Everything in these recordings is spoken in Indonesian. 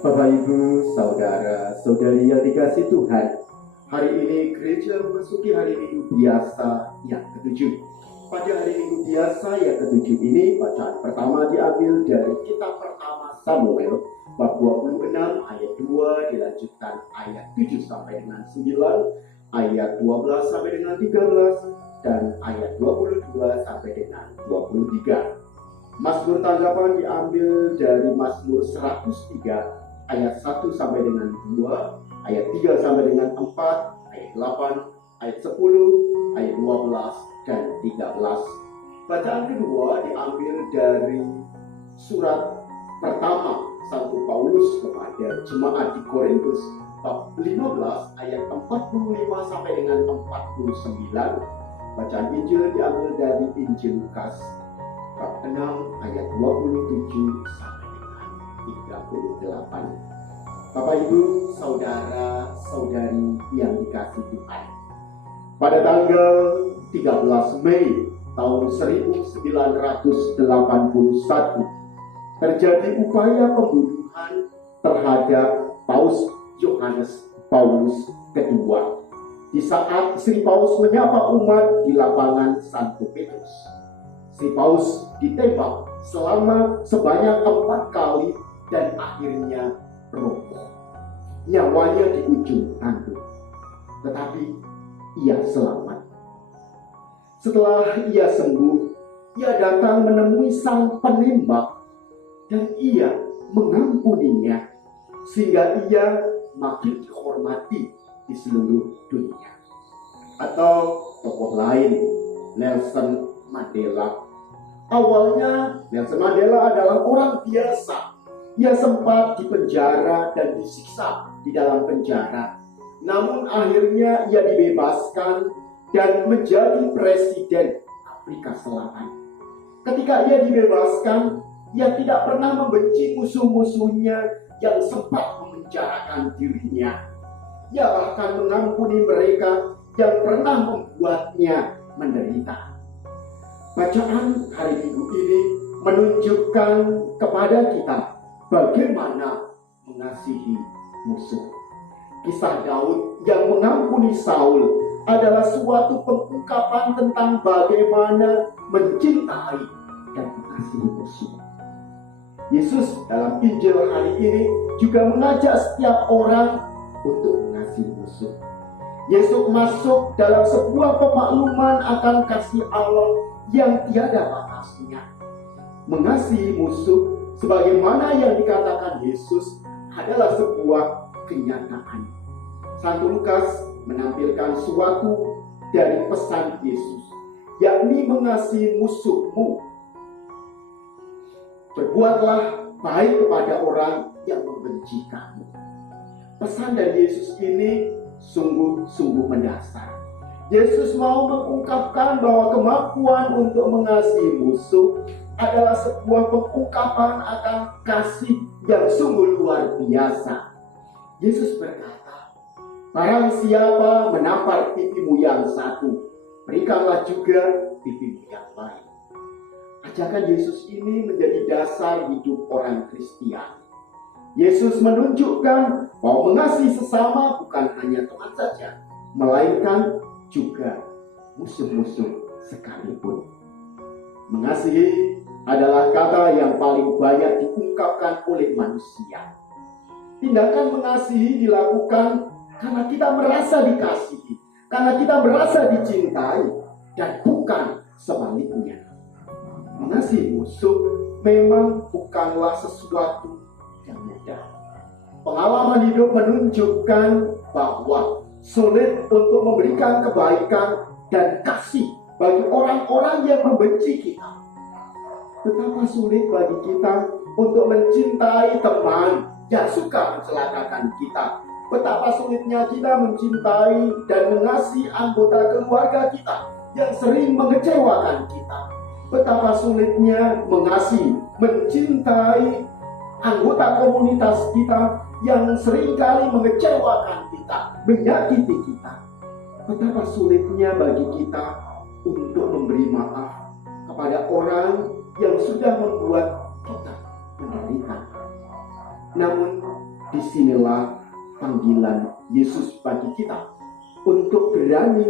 Bapak, Ibu, Saudara, Saudari yang dikasihi Tuhan, hari ini gereja memasuki hari Minggu biasa yang ketujuh. Pada hari Minggu biasa yang ketujuh ini, bacaan pertama diambil dari kitab pertama Samuel, bab 26 ayat 2, dilanjutkan ayat 7 sampai dengan 9, ayat 12 sampai dengan 13, dan ayat 22 sampai dengan 23. Mazmur tanggapan diambil dari Mazmur 103 ayat 1 sampai dengan 2, ayat 3 sampai dengan 4, ayat 8, ayat 10, ayat 12, dan 13. Bacaan kedua diambil dari surat pertama Santo Paulus kepada jemaat di Korintus, bab 15 ayat 45 sampai dengan 49. Bacaan Injil diambil dari Injil Lukas, bab 6 ayat 27 sampai 38. Bapak, Ibu, Saudara, Saudari yang dikasihi Tuhan, pada tanggal 13 Mei tahun 1981 terjadi upaya pembunuhan terhadap Paus Yohanes Paulus II di saat Sri Paus menyapa umat di lapangan Santo Petrus. Sri Paus ditembak sebanyak 4 kali dan akhirnya roboh. Nyawanya di ujung tanduk, tetapi ia selamat. Setelah ia sembuh, ia datang menemui sang penembak dan ia mengampuninya, sehingga ia makin dihormati di seluruh dunia. Atau tokoh lain, Nelson Mandela. Awalnya Nelson Mandela adalah orang biasa. Ia sempat dipenjara dan disiksa di dalam penjara. Namun akhirnya ia dibebaskan dan menjadi presiden Afrika Selatan. Ketika ia dibebaskan, ia tidak pernah membenci musuh-musuhnya yang sempat memenjarakan dirinya. Ia bahkan mengampuni mereka yang pernah membuatnya menderita. Bacaan hari Minggu ini menunjukkan kepada kita bagaimana mengasihi musuh. Kisah Daud yang mengampuni Saul adalah suatu pengungkapan tentang bagaimana mencintai dan mengasihi musuh. Yesus dalam Injil hari ini juga mengajak setiap orang untuk mengasihi musuh. Yesus masuk dalam sebuah pemakluman akan kasih Allah yang tiada batasnya. Mengasihi musuh sebagaimana yang dikatakan Yesus adalah sebuah kenyataan. Santo Lukas menampilkan suatu dari pesan Yesus, yakni mengasihi musuhmu. Berbuatlah baik kepada orang yang membenci kamu. Pesan dari Yesus ini sungguh-sungguh mendasar. Yesus mau mengungkapkan bahwa kemampuan untuk mengasihi musuh adalah sebuah pengungkapan akan kasih yang sungguh luar biasa. Yesus berkata, "Barang siapa menampar pipimu yang satu, berikanlah juga pipimu yang lain." Ajakan Yesus ini menjadi dasar hidup orang Kristiani. Yesus menunjukkan bahwa mengasihi sesama bukan hanya teman saja, melainkan juga musuh-musuh sekalipun. Mengasihi adalah kata yang paling banyak diungkapkan oleh manusia. Tindakan mengasihi dilakukan karena kita merasa dikasihi, karena kita merasa dicintai, dan bukan sebaliknya. Mengasihi musuh memang bukanlah sesuatu yang mudah. Pengalaman hidup menunjukkan bahwa sulit untuk memberikan kebaikan dan kasih bagi orang-orang yang membenci kita. Betapa sulit bagi kita untuk mencintai teman yang suka mencelakakan kita. Betapa sulitnya kita mencintai dan mengasihi anggota keluarga kita yang sering mengecewakan kita. Betapa sulitnya mengasihi, mencintai anggota komunitas kita yang seringkali mengecewakan kita, menyakiti kita. Betapa sulitnya bagi kita untuk memberi maaf kepada orang yang sudah membuat kita menderita. Namun Disinilah panggilan Yesus bagi kita untuk berani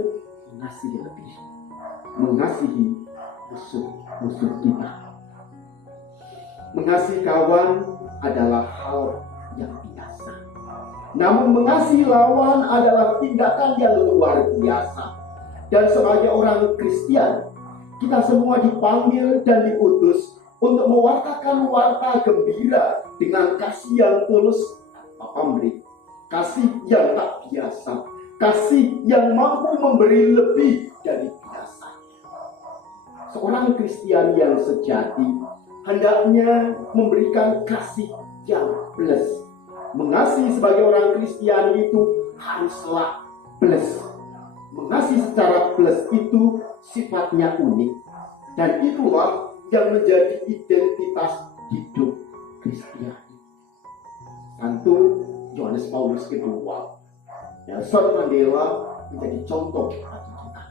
mengasihi lebih, mengasihi musuh-musuh kita. Mengasihi kawan adalah hal yang biasa, namun mengasihi lawan adalah tindakan yang luar biasa. Dan sebagai orang Kristen, kita semua dipanggil dan diutus untuk mewartakan warta gembira dengan kasih yang tulus tanpa pamrih, kasih yang tak biasa, kasih yang mampu memberi lebih dari biasanya. Seorang Kristen yang sejati hendaknya memberikan kasih yang plus. Mengasihi sebagai orang Kristen itu haruslah plus. Mengasihi secara plus itu sifatnya unik, dan itulah yang menjadi identitas hidup Kristiani. Santo Yohanes Paulus kedua, Nelson Mandela menjadi contoh bagi kita.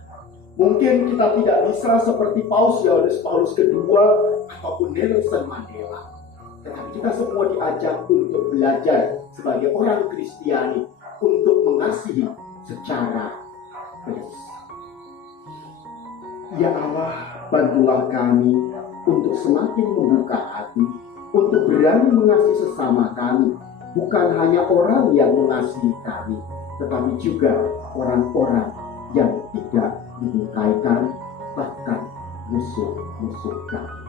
Mungkin kita tidak bisa seperti Yohanes Paulus kedua ataupun Nelson Mandela, tetapi kita semua diajak untuk belajar sebagai orang Kristiani untuk mengasihi secara plus. Ya Allah, bantulah kami untuk semakin membuka hati, untuk berani mengasihi sesama kami, bukan hanya orang yang mengasihi kami, tetapi juga orang-orang yang tidak menyukaikan, bahkan musuh-musuh kami.